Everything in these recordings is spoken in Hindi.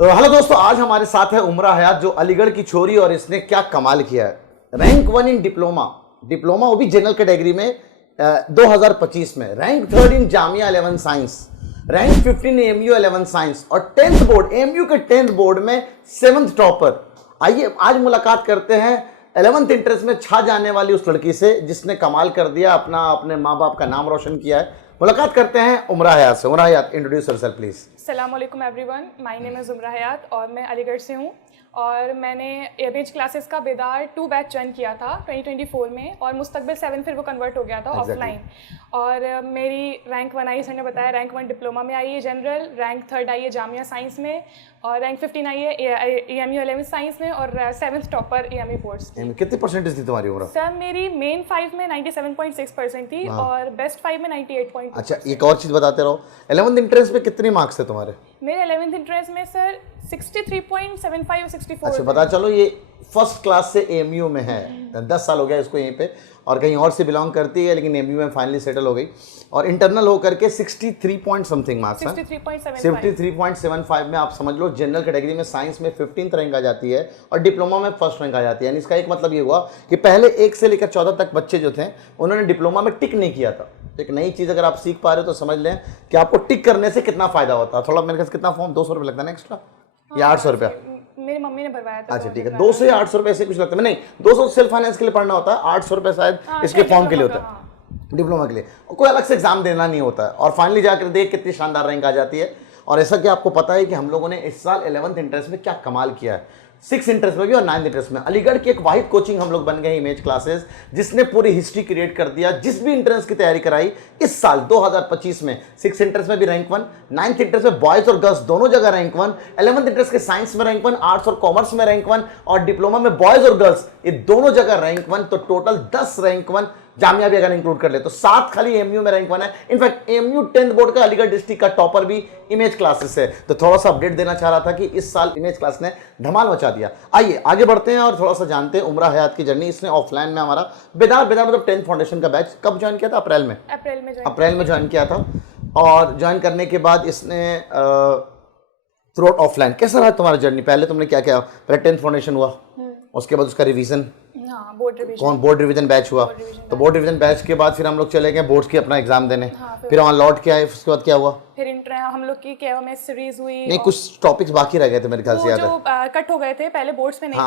तो हेलो दोस्तों, आज हमारे साथ है उमरा हयात, जो अलीगढ़ की छोरी और इसने क्या कमाल किया है। रैंक 1 इन डिप्लोमा वो भी जनरल कैटेगरी में 2025 में, रैंक 3 इन जामिया 11 साइंस, रैंक 15 इन एमयू 11 साइंस और 10th बोर्ड, एमयू के 10th बोर्ड में 7th टॉपर। आइए आज मुलाकात करते हैं 11th इंटरेस्ट में छा जाने वाली उस लड़की से जिसने कमाल कर दिया, अपने माँ बाप का नाम रोशन किया है। मुलाकात करते हैं उमरा हयात से। उमरा हयात, इंट्रोड्यूस योरसेल्फ प्लीज। अस्सलाम वालेकुम एवरीवन, माय नेम इज़ उमरा हयात और मैं अलीगढ़ से हूँ और मैंने एयरबेज क्लासेस का बेदार 2 बैच ज्वाइन किया था 2024 में और मुस्तकबिल 7 फिर वो कन्वर्ट हो गया था ऑफलाइन। और मेरी रैंक 1 आई, सर ने बताया, रैंक 1 डिप्लोमा में आई है जनरल, रैंक 3 आई है जामिया साइंस में और रैंक 15 आई है एएमयू 11 साइंस में और 7th टॉपर एएमयू बोर्ड्स। कितनी परसेंटेज थी तुम्हारी उमरा? सर मेरी मेन 5 में 97.6% थी और बेस्ट 5 में 98.2%। अच्छा, एक और चीज बताते रहो, 11th इंट्रेंस में कितने मार्क्स थे तुम्हारे? मेरे 11th इंट्रेंस में सर 63.75 64। अच्छा, पता चलो ये फर्स्ट क्लास से एमयू में है, 10 साल हो गया इसको यहीं पे, और कहीं और से बिलोंग करती है लेकिन एमयू में फाइनली सेटल हो गई और इंटरनल हो करके 63 पॉइंट समथिंग मार्क्स, 63.75 में आप समझ लो जनरल कैटेगरी में साइंस में 15th रैंक आ जाती है और डिप्लोमा में फर्स्ट रैंक आ जाती है। यानी इसका एक मतलब ये हुआ कि पहले 1 से लेकर 14 तक बच्चे जो थे उन्होंने डिप्लोमा में टिक नहीं किया था। एक नई चीज़ अगर आप सीख पा रहे हो तो समझ लें कि आपको टिक करने से कितना फायदा होता है। थोड़ा मेरे ख्याल से कितना फॉर्म 200 रुपये लगता है ना एक्स्ट्रा, या 800 रुपया? मेरी मम्मी ने भरवाया था। अच्छा ठीक है, 200 या 800 रुपये ऐसे कुछ लगता है। नहीं, 200 सेल्फ फाइनेंस के लिए पढ़ना होता है, 800 रुपये शायद इसके फॉर्म के लिए होता है, डिप्लोमा के लिए। कोई अलग से एग्जाम देना नहीं होता है और फाइनली जाकर देख कितनी शानदार रैंक आ जाती है। और ऐसा कि आपको पता है कि हम लोगों ने इस साल 11th इंटरेस्ट में क्या कमाल किया है, 6 इंटरेस्ट में भी और 9th इंटरेस्ट में। अलीगढ़ की एक वाहिद कोचिंग हम लोग बन गए इमेज क्लासेस, जिसने पूरी हिस्ट्री क्रिएट कर दिया। जिस भी इंट्रेंस की तैयारी कराई इस साल 2025 में, 6 इंटरेस्ट में भी रैंक 1, 9th इंटरेस्ट में बॉयज और गर्ल्स दोनों जगह रैंक 1, 11th इंटरेस्ट के साइंस में रैंक 1, आर्ट्स और कॉमर्स में रैंक 1 और डिप्लोमा में बॉयज और गर्ल्स ये दोनों जगह रैंक 1। तो टोटल 10 रैंक 1, जामिया भी अगर इंक्लूड कर ले तो 7 खाली एमयू में रैंक 1 है। इनफैक्ट एमयू 10th बोर्ड का अलीगढ़ डिस्ट्रिक्ट का टॉपर भी इमेज क्लासेस है। तो थोड़ा सा अपडेट देना चाह रहा था कि इस साल इमेज क्लास ने धमाल मचा दिया। आइए आगे बढ़ते हैं और थोड़ा सा जानते हैं उमरा हयात की जर्नी। इसने ऑफलाइन में हमारा बेदार मतलब 10th फाउंडेशन का बैच कब ज्वाइन किया था? अप्रैल में ज्वाइन किया था। और ज्वाइन करने के बाद इसने थ्रू आउट ऑफलाइन कैसा रहा तुम्हारा जर्नी? पहले तुमने क्या किया? पहले 10th फाउंडेशन हुआ, उसके बाद उसका रिवीजन, बोर्ड रिवीजन बैच हुआ। तो बोर्ड रिवीजन बैच के बाद फिर हम लोग चले गए बोर्ड्स की अपना एग्जाम देने। फिर वहाँ लौट के आए, उसके बाद क्या हुआ? फिर हम लोग की KOMS सीरीज हुई। नहीं, कुछ टॉपिक्स बाकी रह गए थे मेरे ख्याल से, याद है? जो कट हो गए थे पहले बोर्ड्स में नहीं थे,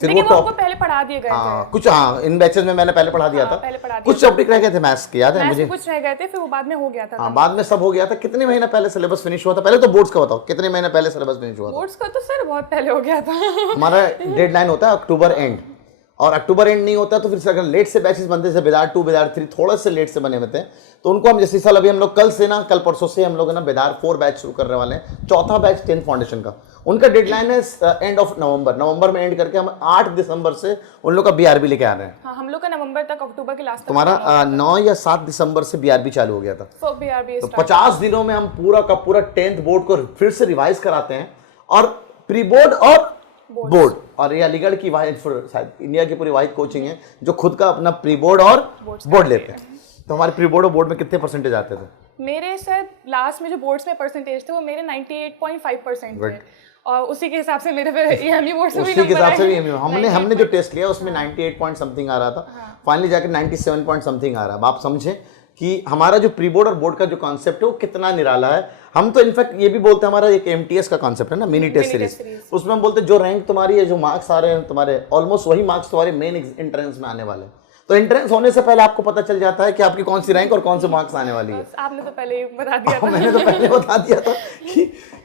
फिर लेकिन वो हमको पहले पढ़ा दिए गए थे कुछ। इन बैचेस में मैंने पहले पढ़ा दिया था। कुछ टॉपिक रह गए थे मैथ्स के, याद है मुझे? कुछ रह गए थे, फिर वो बाद में हो गया था। बाद में सब हो गया था। कितने महीने पहले सिलेबस फिनिश हुआ था? पहले तो बोर्ड्स का बताओ, कितने महीने पहले सिलेबस फिनिश हुआ था? बोर्ड्स का तो सर बहुत पहले हो गया था। हमारा डेडलाइन होता है अक्टूबर एंड, और अक्टूबर एंड नहीं होता तो फिर अगर लेट से बैचेस बनते थे, बेदार 2 बेदार 3 थोड़ा से लेट से बने हुए थे, तो उनको हम जैसे साल अभी हम लोग कल परसों से हम लोग ना बेदार 4 बैच शुरू करने वाले हैं। चौथा बैच 10th फाउंडेशन का, उनका डेडलाइन है एंड ऑफ नवंबर में एंड करके हम 8 दिसंबर से उन लोग का BRB लेके आ रहे हैं। हम लोग का नवंबर तक, अक्टूबर के लास्ट तक। तुम्हारा 9 या 7 दिसंबर से BRB चालू हो गया था। BRB तो 50 दिनों में हम पूरा का पूरा 10th बोर्ड को फिर से रिवाइज कराते हैं और प्री बोर्ड और बोर्ड। और ये अलीगढ़ की वाहिद, शायद इंडिया की पूरी वाहिद कोचिंग है जो खुद का अपना प्री बोर्ड और बोर्ड लेते हैं। तो हमारे प्री बोर्ड और बोर्ड में कितने परसेंटेज आते थे? मेरे सर लास्ट में जो बोर्ड्स में परसेंटेज थे वो मेरे 98.5% थे और उसी के हिसाब से मेरे फिर एएमयू बोर्ड से भी उसी के हिसाब से भी एएमयू हमने जो टेस्ट लिया उसमें 98 पॉइंट समथिंग आ रहा था। फाइनली जाकर 97 पॉइंट समथिंग आ रहा है। अब आप समझें कि हमारा जो प्री बोर्ड और बोर्ड का जो कॉन्सेप्ट है वो कितना निराला है। हम तो इनफैक्ट ये भी बोलते हैं, हमारा एक MTS का कॉन्सेप्ट है ना, मिनी टेस्ट सीरीज, उसमें हम बोलते हैं जो रैंक तुम्हारी है, जो मार्क्स आ रहे हैं तुम्हारे, ऑलमोस्ट वही मार्क्स तुम्हारे मेन एंट्रेंस में आने वाले हैं। तो एंट्रेंस होने से पहले आपको पता चल जाता है कि आपकी कौन सी रैंक और कौन से मार्क्स आने वाली है। आपने तो पहले ही बता दिया था। मैंने तो पहले बता दिया था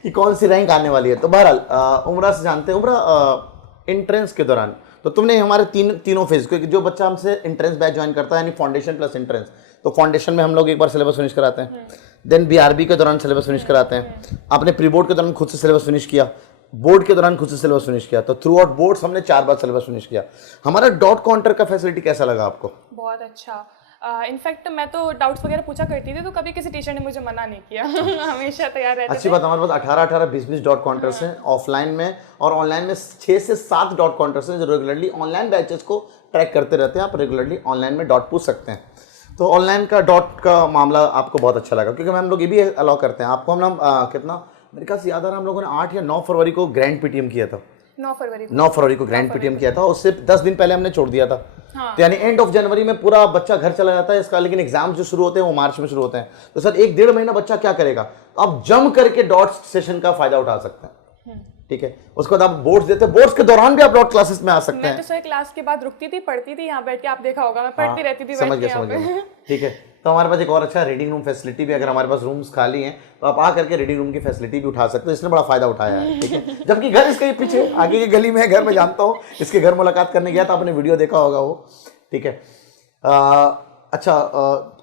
कि कौन सी रैंक आने वाली है। तो बहरहाल उमरा से जानते हैं, उमरा एंट्रेंस के दौरान तो तुमने हमारे तीनों फेज, क्योंकि जो बच्चा हमसे एंट्रेंस बैच ज्वाइन करता है यानी फाउंडेशन प्लस एंट्रेंस, तो फाउंडेशन में हम लोग एक बार सिलेबस फिनिश कराते हैं, देन BRB के दौरान सिलेबस फिनिश कराते हैं, आपने प्री बोर्ड के दौरान खुद से सिलेबस फिनिश किया, बोर्ड के दौरान खुद से सिलेबस फिनिश किया। तो थ्रू आउट बोर्ड्स हमने 4 बार सिलेबस फिनिश किया। हमारा डॉट काउंटर का फैसिलिटी कैसा लगा आपको? बहुत अच्छा। इनफैक्ट मैं तो डाउट्स वगैरह पूछा करती थी तो कभी किसी टीचर ने मुझे मना नहीं किया। हमेशा तैयार रहते थे। अच्छी बात, हमारे पास 18 20 डॉट काउंटर्स हैं ऑफलाइन में, और ऑनलाइन में 6 से 7 डॉट काउंटर्स हैं जो रेगुलरली ऑनलाइन बैचेस को ट्रैक करते रहते हैं। आप रेगुलरली ऑनलाइन में डॉट पूछ सकते हैं। तो ऑनलाइन का डॉट का मामला आपको बहुत अच्छा लगा, क्योंकि हम लोग ये भी अलाउ करते हैं आपको, हम ना कितना मेरे ख्याल से याद आ रहा है हम लोगों ने 8 या 9 फरवरी को ग्रैंड पीटीएम किया था। 9 फरवरी 9 फरवरी को ग्रैंड पीटीएम किया था, उससे 10 दिन पहले हमने छोड़ दिया था। हाँ। तो यानी एंड ऑफ जनवरी में पूरा बच्चा घर चला जाता है इसका, लेकिन एग्जाम जो शुरू होते हैं वो मार्च में शुरू होते हैं। तो सर 1-1.5 महीना बच्चा क्या करेगा, तो आप जम करके डॉट्स सेशन का फायदा उठा सकते हैं। ठीक है, उसके बाद आप बोर्ड्स देते हैं, बोर्ड्स के दौरान भी आप डॉट क्लासेस में आ सकते मैं हैं। तो सर क्लास के बाद रुकती थी, पढ़ती थी यहाँ बैठ के, आप देखा होगा मैं पढ़ती रहती थी समझ बैठ के गया यहाँ पे। ठीक है, तो हमारे पास एक और अच्छा रीडिंग रूम फैसिलिटी भी, अगर हमारे पास रूम्स खाली हैं तो आप आ करके रीडिंग रूम की फैसिलिटी भी उठा सकते हो। इसने बड़ा फायदा उठाया है। ठीक है, जबकि घर इसके पीछे आगे की गली में है, घर में जानता हूँ, इसके घर मुलाकात करने गया था, आपने वीडियो देखा होगा वो। ठीक है, अच्छा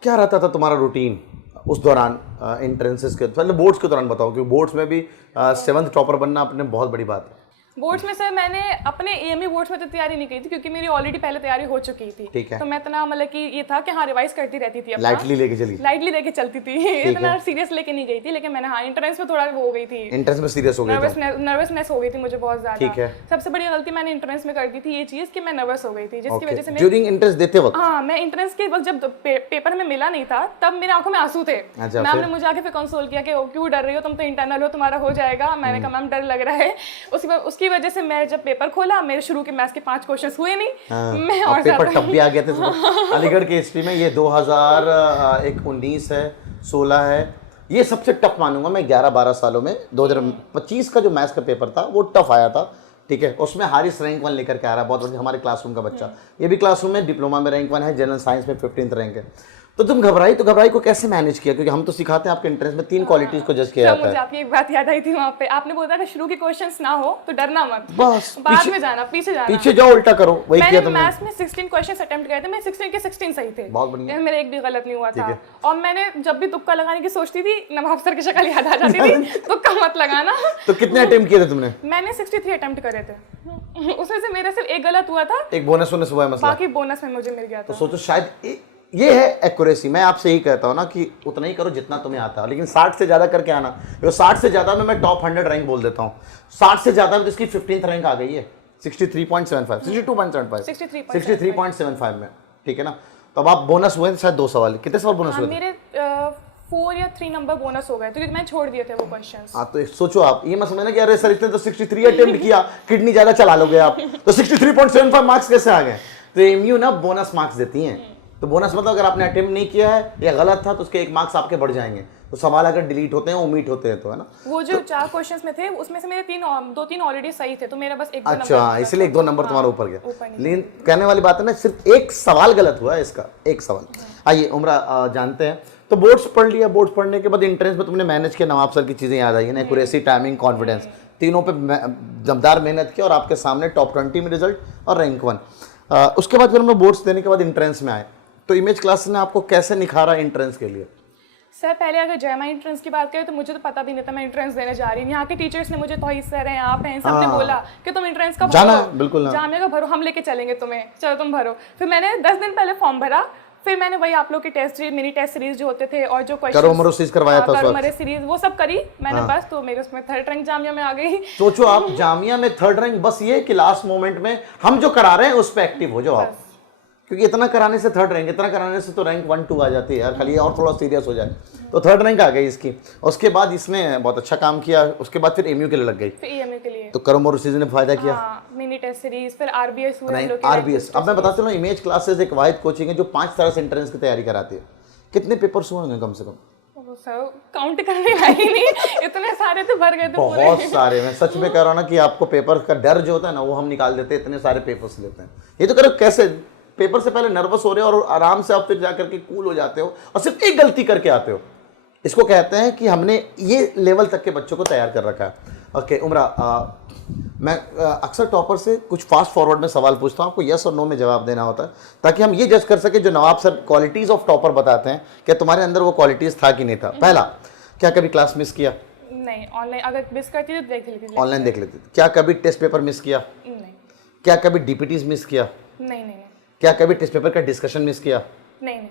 क्या रहता था तुम्हारा रूटीन उस दौरान एंट्रेंसेस के, मतलब बोर्ड्स के दौरान बताओ, क्योंकि बोर्ड्स में भी 7th टॉपर बनना अपने बहुत बड़ी बात है। बोर्ड्स में सर मैंने अपने एएमई बोर्ड्स में तो तैयारी नहीं की थी, क्योंकि मेरी ऑलरेडी पहले तैयारी हो चुकी थी। ठीक है। तो मैं इतना मतलब कि ये था कि हाँ रिवाइज करती रहती थी, लाइटली लेके चली, लाइटली लेके चलती थी, इतना सीरियस लेके नहीं गई थी। लेकिन मैंने हाँ एंट्रेंस में थोड़ा वो हो गई थी, एंट्रेंस में सीरियस हो गई थी, नर्वसनेस हो गई थी मुझे बहुत ज्यादा। ठीक है। सबसे बड़ी गलती मैंने एंट्रेंस में कर दी थी ये चीज कि मैं नर्वस हो गई थी, जिसकी वजह से ड्यूरिंग एंट्रेंस देते वक्त। हाँ, मैं एंट्रेंस के वक्त जब पेपर में मिला नहीं था तब मेरी आंखों में आंसू थे। अच्छा, मैम ने मुझे आके फिर कंसोल किया कि क्यों डर रही हो, तुम तो इंटरनल हो, तुम्हारा हो जाएगा। मैंने कहा मैम डर लग रहा है। उसकी वजह से मैं जब पेपर खोला, मेरे शुरू के मैथ्स के 5 क्वेश्चंस हुए नहीं। मैं और पेपर टफ भी आ गया था अलीगढ़ की हिस्ट्री में। ये 2019 है, 16 है, ये सबसे टफ मानूंगा मैं 11-12 सालों में। 2025 का जो मैथ्स का पेपर था वो टफ आया था। ठीक है, उसमें हारिस रैंक 1 लेकर के आ रहा है, बहुत बढ़िया, हमारे क्लासरूम का बच्चा। ये भी क्लासरूम में डिप्लोमा में रैंक 1 है, जनरल साइंस में 15th रैंक है। तो तुम घबराई को कैसे मैनेज किया, क्योंकि हम तो सिखाते हैं आपके एंट्रेंस में 3 क्वालिटीज को जज किया जाता है। मुझे आपकी एक बात याद आई थी वहाँ पे, आपने बोला था शुरू के क्वेश्चंस ना हो तो डरना मत, बस बाद में जाना, पीछे जाना, पीछे जाओ, उल्टा करो। वही किया मैंने तुमने। मैथ्स में 16 क्वेश्चंस अटेम्प्ट करे थे, मैं 16 के 16 सही थे, बहुत बढ़िया, मेरा एक भी गलत नहीं हुआ था। और मैंने जब भी तुक्का लगाने की सोचती थी, नवाब सर की शक्ल याद आ जाती थी, तुक्का मत लगाना। तो कितने अटेम्प्ट किए थे तुमने? मैंने 63 अटेम्प्ट करे थे, उसमें से मेरा सिर्फ एक गलत हुआ था, एक बोनस हुआ है मसला, बाकी बोनस में मुझे मिल गया तो था। सोचो शायद ये है एक्यूरेसी। मैं आपसे यही कहता हूँ ना कि उतना ही करो जितना तुम्हें आता है, लेकिन 60 से ज्यादा करके आना। 60 से ज्यादा में मैं टॉप 100 रैंक बोल देता हूँ। 60 से ज्यादा में तो इसकी 15th रैंक आ गई है, 63.75, 63.75 में। ठीक है ना, तो अब आप बोनस हुए शायद 2 सवाल, कितने सवाल बोनस हुए? मेरे 4 या 3 नंबर बोनस हो गए थे, क्योंकि मैं छोड़ दिए थे वो क्वेश्चंस। हाँ, तो सोचो आप, ये मत समझना कि अरे सर इसने तो 63 अटेम्प्ट किया, किडनी ज्यादा चला लोगे आप, तो 63.75 मार्क्स कैसे आ गए? तो एमयू ना बोनस मार्क्स देती हैं। तो बोनस मतलब अगर आपने अटेम्प्ट नहीं किया है या गलत था तो उसके 1 मार्क्स आपके बढ़ जाएंगे। तो सवाल अगर डिलीट होते हैं, ओमिट होते हैं, तो है ना। वो जो 4 क्वेश्चंस में थे उसमें से मेरे 2-3 ऑलरेडी सही थे, तो मेरा बस 1-2 नंबर। अच्छा, इसलिए 1-2 नंबर तुम्हारा ऊपर गया। लेकिन कहने वाली बात है ना, सिर्फ एक सवाल गलत हुआ है इसका, एक सवाल। आइए उमरा, जानते हैं, तो बोर्ड्स पढ़ लिया, बोर्ड्स पढ़ने के बाद एंट्रेंस में तुमने मैनेज किया, नवाब सर की चीजें याद आई ना, एक्यूरेसी, टाइमिंग, कॉन्फिडेंस, तीनों पे दमदार मेहनत की और आपके सामने टॉप 20 में रिजल्ट और रैंक 1। उसके बाद फिर हम लोग बोर्ड्स देने के बाद एंट्रेंस में आए, तो इमेज क्लास ने आपको कैसे निखारा एंट्रेंस के लिए? सर पहले अगर जयमा एंट्रेंस की बात करें तो मुझे तो पता भी नहीं था मैं एंट्रेंस देने जा रही हूँ। यहाँ के टीचर्स ने मुझे, तो सर हैं, आप हैं, सबने बोला कि तुम एंट्रेंस का जाना, बिल्कुल जाने का भरो, हम लेके चलेंगे तुम्हें, चलो तुम भरो। फिर मैंने 10 दिन पहले फॉर्म भरा, फिर मैंने वही आप लोग के टेस्ट, मिनी टेस्ट सीरीज जो होते थे और जो क्वेश्चन करवाया था, करोमरो सीरीज, वो सब करी मैंने बस। तो मेरे उसमें 3rd रैंक जामिया में आ गई। सोचो आप, जामिया में 3rd रैंक, बस ये कि लास्ट मोमेंट में हम जो करा रहे हैं उस पर एक्टिव हो जाओ आप, क्योंकि इतना कराने से 3rd रैंक, इतना कराने से तो रैंक 1-2 आ जाती है यार, खाली और थोड़ा सीरियस हो जाए। तो 3rd रैंक आ गई इसकी। उसके बाद इसने बहुत अच्छा काम किया, उसके बाद फिर एमयू के लिए लग गई, फिर एएमयू के लिए तो करोमरो सीरीज ने फायदा किया। मिनी टेस्ट सीरीज, फिर आरबीएस हुए, आरबीएस। अब मैं बताता चलूं, इमेज क्लासेस एक वाहिद कोचिंग है जो 5 तरह से एंट्रेंस की तैयारी कराती है। कितने पेपर्स हुए होंगे कम से कम? सर काउंट करने आई नहीं, इतने सारे तो भर गए थे पूरे। बहुत सारे, मैं सच में कह रहा हूँ ना कि आपको पेपर का डर जो होता है ना, वो हम निकाल देते हैं, इतने सारे पेपर्स लेते हैं। ये तो करो कैसे, पेपर से पहले नर्वस हो रहे हो और आराम से आप फिर जाकर के कूल हो जाते हो और सिर्फ एक गलती करके आते हो। इसको कहते हैं कि हमने ये लेवल तक के बच्चों को तैयार कर रखा है। ओके उमरा, मैं अक्सर टॉपर से कुछ फास्ट फॉरवर्ड में सवाल पूछता हूँ, आपको यस और नो में जवाब देना होता है, ताकि हम ये जज कर सके जो नवाब सर क्वालिटीज़ ऑफ टॉपर बताते हैं, क्या तुम्हारे अंदर वो क्वालिटीज़ था कि नहीं था। पहला, क्या कभी क्लास मिस किया? नहीं, ऑनलाइन अगर मिस करती थी तो देख लेती थी, ऑनलाइन देख लेती थी। क्या कभी टेस्ट पेपर मिस किया? नहीं। क्या कभी डीपीटीज मिस किया? नहीं। क्या कभी टेस्ट पेपर का डिस्कशन मिस किया? नहीं।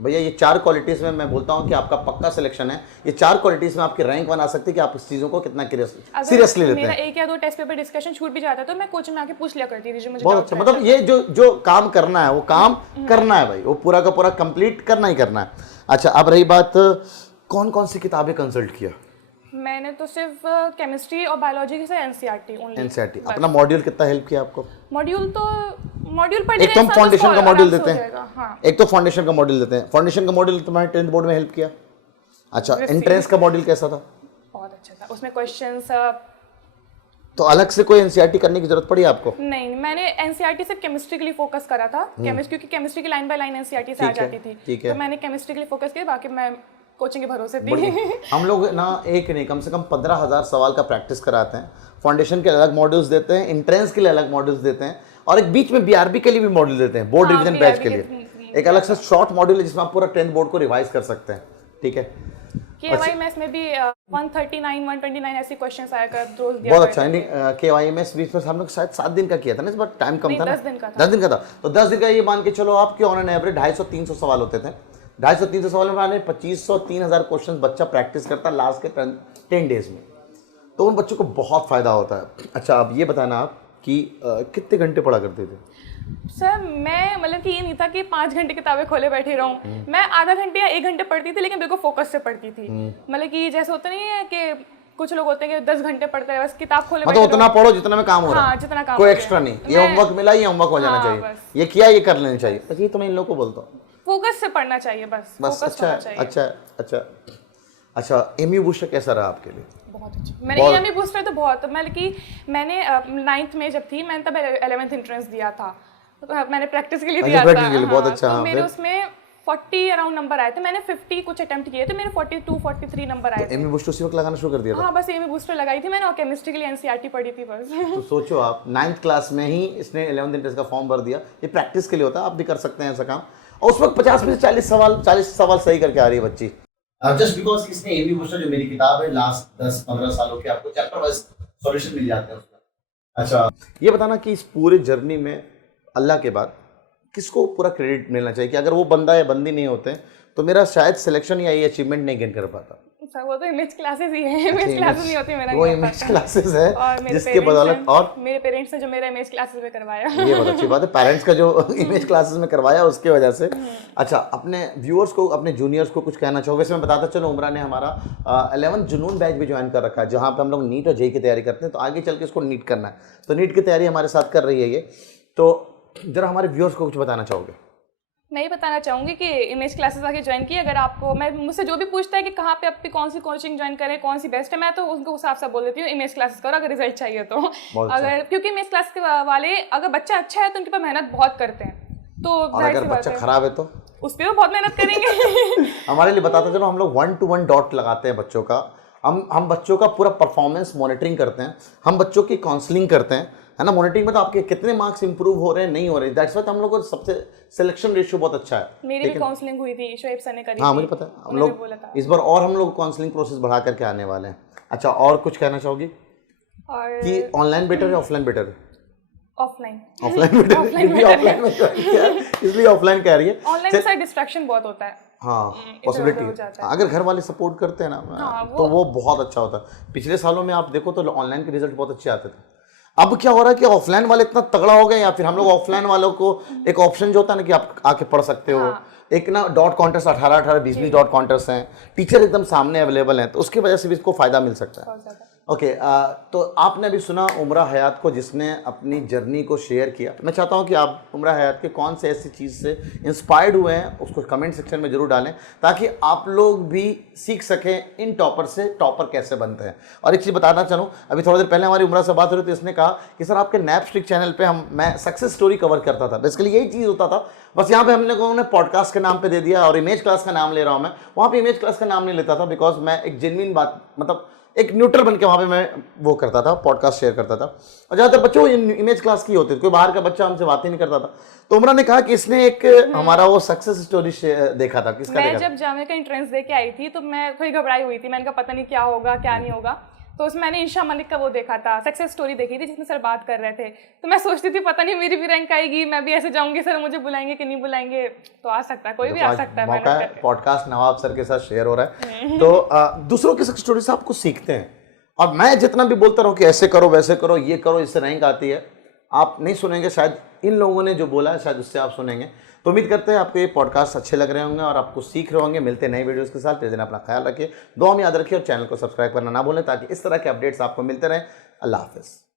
भैया ये 4 क्वालिटीज़ में मैं बोलता हूँ कि आपका पक्का सिलेक्शन है। ये 4 क्वालिटीज़ में आपकी रैंक 1 आ सकती है कि आप इस चीज़ों को कितना सीरियसली लेते हैं। मेरा 1 या 2 टेस्ट पेपर डिस्कशन छूट भी जाता तो मैं कोचिंग में आके पूछ लिया करती थी जो मुझे बहुत अच्छा, मतलब ये जो काम करना है वो काम करना है भाई, वो पूरा का पूरा कंप्लीट करना ही करना है। अच्छा, अब रही बात, कौन कौन सी किताबें कंसल्ट किया? मैंने तो सिर्फ केमिस्ट्री और बायोलॉजी से एनसीईआरटी ओनली। एनसीईआरटी अपना मॉड्यूल कितना हेल्प किया आपको? मॉड्यूल पढ़ एक तो हम फाउंडेशन का मॉड्यूल देते हैं, हाँ। एक तो फाउंडेशन का मॉड्यूल देते हैं। फाउंडेशन का मॉड्यूल तुम्हारे 10th बोर्ड में हेल्प किया? अच्छा, एंट्रेंस का मॉड्यूल कैसा था? बहुत अच्छा था, उसमें क्वेश्चंस। तो अलग से कोई एनसीईआरटी करने की जरूरत पड़ी आपको? नहीं, मैंने एनसीईआरटी सिर्फ केमिस्ट्री के लिए फोकस करा था। केमिस्ट्री, क्योंकि केमिस्ट्री की लाइन बाय लाइन एनसीईआरटी से आ जाती थी, ठीक है। तो मैंने केमिस्ट्री के लिए फोकस किया, बाकी मैं कोचिंग के भरोसे थी। हम लोग ना एक नहीं कम से कम 15,000 सवाल का प्रैक्टिस कराते हैं। फाउंडेशन के अलग मॉड्यूल्स देते हैं, एंट्रेंस के लिए अलग मॉड्यूल्स देते हैं, और एक बीच में बीआरबी के लिए भी मॉड्यूल देते हैं, बोर्ड रिवीजन बैच के लिए। एक अलग से शॉर्ट मॉड्यूल है जिसमें आप पूरा 10th बोर्ड को रिवाइज कर सकते हैं, ठीक है। केवाईएमएस में भी 139 129 ऐसे क्वेश्चंस आया कर रोज दिया। बहुत अच्छा है। केवाईएमएस बीच में हम लोग शायद 7 दिन का किया था ना, इस बार टाइम कम था ना, 10 दिन का था। 10 दिन का था। तो 10 दिन का ये मान के चलो आप कि ऑन एन एवरेज 250-300 सवाल होते थे। 250-300 सवाल में 2500-3000 क्वेश्चन बच्चा प्रैक्टिस करता लास्ट के 10 डेज में, तो उन बच्चों को बहुत फायदा होता है। अच्छा, अब ये बताना आप कि कितने घंटे पढ़ा करते थे? सर मैं मतलब कि ये नहीं था कि 5 घंटे किताबें खोले बैठे रहूं, मैं आधा घंटे या 1 घंटे पढ़ती थी, लेकिन बिल्कुल फोकस से पढ़ती थी। मतलब कि जैसे होता नहीं है कि कुछ लोग होते हैं कि 10 घंटे पढ़ते हैं, बस किताब खोले मतलब उतना पढ़ो जितना में काम हो रहा है। हाँ, जितना काम कोई हो एक्स्ट्रा गया। नहीं, ये होमवर्क मिला, ये होमवर्क हो जाना हाँ, चाहिए, बस। ये किया, ये कर लेना चाहिए। बस ये तो मैं इन लोगों को बोलता हूँ, फोकस से पढ़ना चाहिए, बस बस। फोकस अच्छा होना चाहिए। अच्छा अच्छा अच्छा, एमयू बूस्टर कैसा रहा आपके लिए? बहुत अच्छा। मैंने एमई बूस्टर तो बहुत, मतलब कि मैंने 9th में जब थी, मैंने तब 11th एंट्रेंस दिया था, तो मैंने प्रैक्टिस के लिए दिया था। प्रैक्टिस के लिए, बहुत अच्छा। तो मेरे उसमें 40 अराउंड नंबर आए थे, मैंने 50 कुछ अटेम्प्ट किए थे, मेरे 42-43 नंबर आए थे। एमयू बूस्टर उसी वक्त लगाना शुरू कर दिया था? हाँ, बस एमई बूस्टर लगाई थी मैंने, और केमिस्ट्री के लिए एनसीईआरटी पढ़ी थी बस। तो सोचो आप 9th क्लास में ही इसने 11th एंट्रेंस का फॉर्म भर दिया। ये प्रैक्टिस के लिए होता है, आप भी कर सकते हैं ऐसा काम। और उस वक्त 50 में से 40 सवाल सही करके आ रही है बच्ची। जस्ट बिकॉज इसने एमयू बूस्टर जो मेरी किताब है लास्ट 10-15 सालों के, आपको चैप्टर वाइज सॉल्यूशन मिल जाते हैं उसमें। अच्छा, ये बताना कि इस पूरे जर्नी में अल्लाह के बाद किसको पूरा क्रेडिट मिलना चाहिए कि अगर वो बंदा या बंदी नहीं होते तो मेरा शायद सिलेक्शन या ये अचीवमेंट नहीं गेन कर पाता? सर वो तो इमेज क्लासेस ही है, इमेज क्लासेस नहीं होती मेरा, वो इमेज क्लासेस है और जिसके बदौलत, और मेरे पेरेंट्स ने जो मेरा इमेज क्लासेस में करवाया। ये बहुत अच्छी बात है, पेरेंट्स का जो इमेज क्लासेस में करवाया उसके वजह से। अच्छा, अपने व्यूअर्स को, अपने जूनियर्स को कुछ कहना चाहोगे? वैसे मैं बताता चलो, उमरा ने हमारा 11th जुनून बैच भी ज्वाइन कर रखा है, जहाँ पे हम लोग नीट और जेईई की तैयारी करते हैं। तो आगे चल के इसको नीट करना है, तो नीट की तैयारी हमारे साथ कर रही है ये। तो जरा हमारे व्यूअर्स को कुछ बताना चाहोगे? मैं ये बताना चाहूँगी कि इमेज क्लासेस आके ज्वाइन की। अगर आपको, मैं मुझसे जो भी पूछता है कि कहाँ पे आपकी कौन सी कोचिंग ज्वाइन करें, कौन सी बेस्ट है, मैं तो उनको हिसाब से बोल देती हूँ इमेज क्लासेस करो अगर रिजल्ट चाहिए तो। अगर क्योंकि इमेज क्लास के वाले अगर बच्चा अच्छा है तो उनके पास मेहनत बहुत करते हैं, तो और अगर बच्चा खराब है तो उस पर भी बहुत मेहनत करेंगे। हमारे लिए बताते चलो, हम लोग 1-to-1 डॉट लगाते हैं बच्चों का। हम बच्चों का पूरा परफॉर्मेंस मॉनिटरिंग करते हैं, हम बच्चों की काउंसलिंग करते हैं, है ना। मॉनिटरिंग में तो आपके कितने मार्क्स इंप्रूव हो रहे हैं, नहीं हो रहे, दैट्स व्हाई हम लोग को सबसे सिलेक्शन रेशियो बहुत अच्छा है। मेरी भी काउंसलिंग हुई थी, शोएब सर ने करी हाँ थी। मुझे पता है, हम लोग इस बार और हम लोग काउंसलिंग प्रोसेस बढ़ा करके आने वाले हैं। अच्छा, और कुछ कहना चाहोगी और कि ऑनलाइन बेटर है ऑफलाइन बेटर है? ऑफलाइन बेटर इसलिए ऑफलाइन कह रही है। ऑनलाइन में सर डिस्ट्रैक्शन बहुत होता है। हाँ, पॉसिबिलिटी अगर घर वाले सपोर्ट करते हैं ना, तो वो बहुत अच्छा होता है। पिछले सालों में आप देखो तो ऑनलाइन के रिजल्ट बहुत अच्छे आते थे। अब क्या हो रहा है कि ऑफलाइन वाले इतना तगड़ा हो गए, या फिर हम लोग ऑफलाइन वालों को एक ऑप्शन जो होता है ना कि आप आके पढ़ सकते हो। एक ना डॉट कॉन्टेस्ट 18-18 20-20 डॉट कॉन्टेस्ट हैं, टीचर एकदम सामने अवेलेबल हैं, तो उसकी वजह से भी इसको फायदा मिल सकता है। ओके, तो आपने अभी सुना उमरा हयात को, जिसने अपनी जर्नी को शेयर किया। मैं चाहता हूं कि आप उमरा हयात के कौन से ऐसी चीज़ से इंस्पायर्ड हुए हैं उसको कमेंट सेक्शन में जरूर डालें, ताकि आप लोग भी सीख सकें इन टॉपर से टॉपर कैसे बनते हैं। और एक चीज़ बताना चाहूँ, अभी थोड़ी देर पहले हमारी उमरा से बात हो रही थी, इसने कहा कि सर आपके नैपस्ट्रिक चैनल पर मैं सक्सेस स्टोरी कवर करता था। बेसिकली यही चीज़ होता था, बस यहाँ पे हमने उन्होंने पॉडकास्ट के नाम पे दे दिया, और इमेज क्लास का नाम ले रहा हूँ मैं। वहाँ पे इमेज क्लास का नाम नहीं लेता था, बिकॉज मैं एक जेन्युइन बात, मतलब एक न्यूट्रल बन के वहाँ पे मैं वो करता था, पॉडकास्ट शेयर करता था। और ज़्यादातर बच्चों इमेज क्लास की होती थी, कोई बाहर का बच्चा हमसे बात ही नहीं करता था। तो उमरा ने कहा कि इसने एक हमारा वो सक्सेस स्टोरी देखा था। किसका मैं जब जामिया का एंट्रेंस दे के आई थी तो मैं थोड़ी घबराई हुई थी, मैंने कहा पता नहीं क्या होगा क्या नहीं होगा। तो उसमें मैंने ईशा मलिक का वो देखा था, सक्सेस स्टोरी देखी थी, जिसमें सर बात कर रहे थे। तो मैं सोचती थी पता नहीं मेरी भी रैंक आएगी, मैं भी ऐसे जाऊंगी, सर मुझे बुलाएंगे कि नहीं बुलाएंगे। तो आ सकता है, कोई भी आ सकता है। मौका है, पॉडकास्ट नवाब सर के साथ शेयर हो रहा है। तो दूसरों की सक्सेस स्टोरी से आप कुछ सीखते हैं। और मैं जितना भी बोलता रहूँ कि ऐसे करो वैसे करो, ये करो, इससे रैंक आती है, आप नहीं सुनेंगे शायद। इन लोगों ने जो बोला है शायद उससे आप सुनेंगे। तो उम्मीद करते हैं आपको ये पॉडकास्ट अच्छे लग रहे होंगे और आपको सीख रहे होंगे। मिलते हैं नई वीडियोस के साथ। दिन अपना ख्याल रखिए, दुआ में याद रखिए और चैनल को सब्सक्राइब करना ना भूलें ताकि इस तरह के अपडेट्स आपको मिलते रहें। अल्लाह हाफिज़।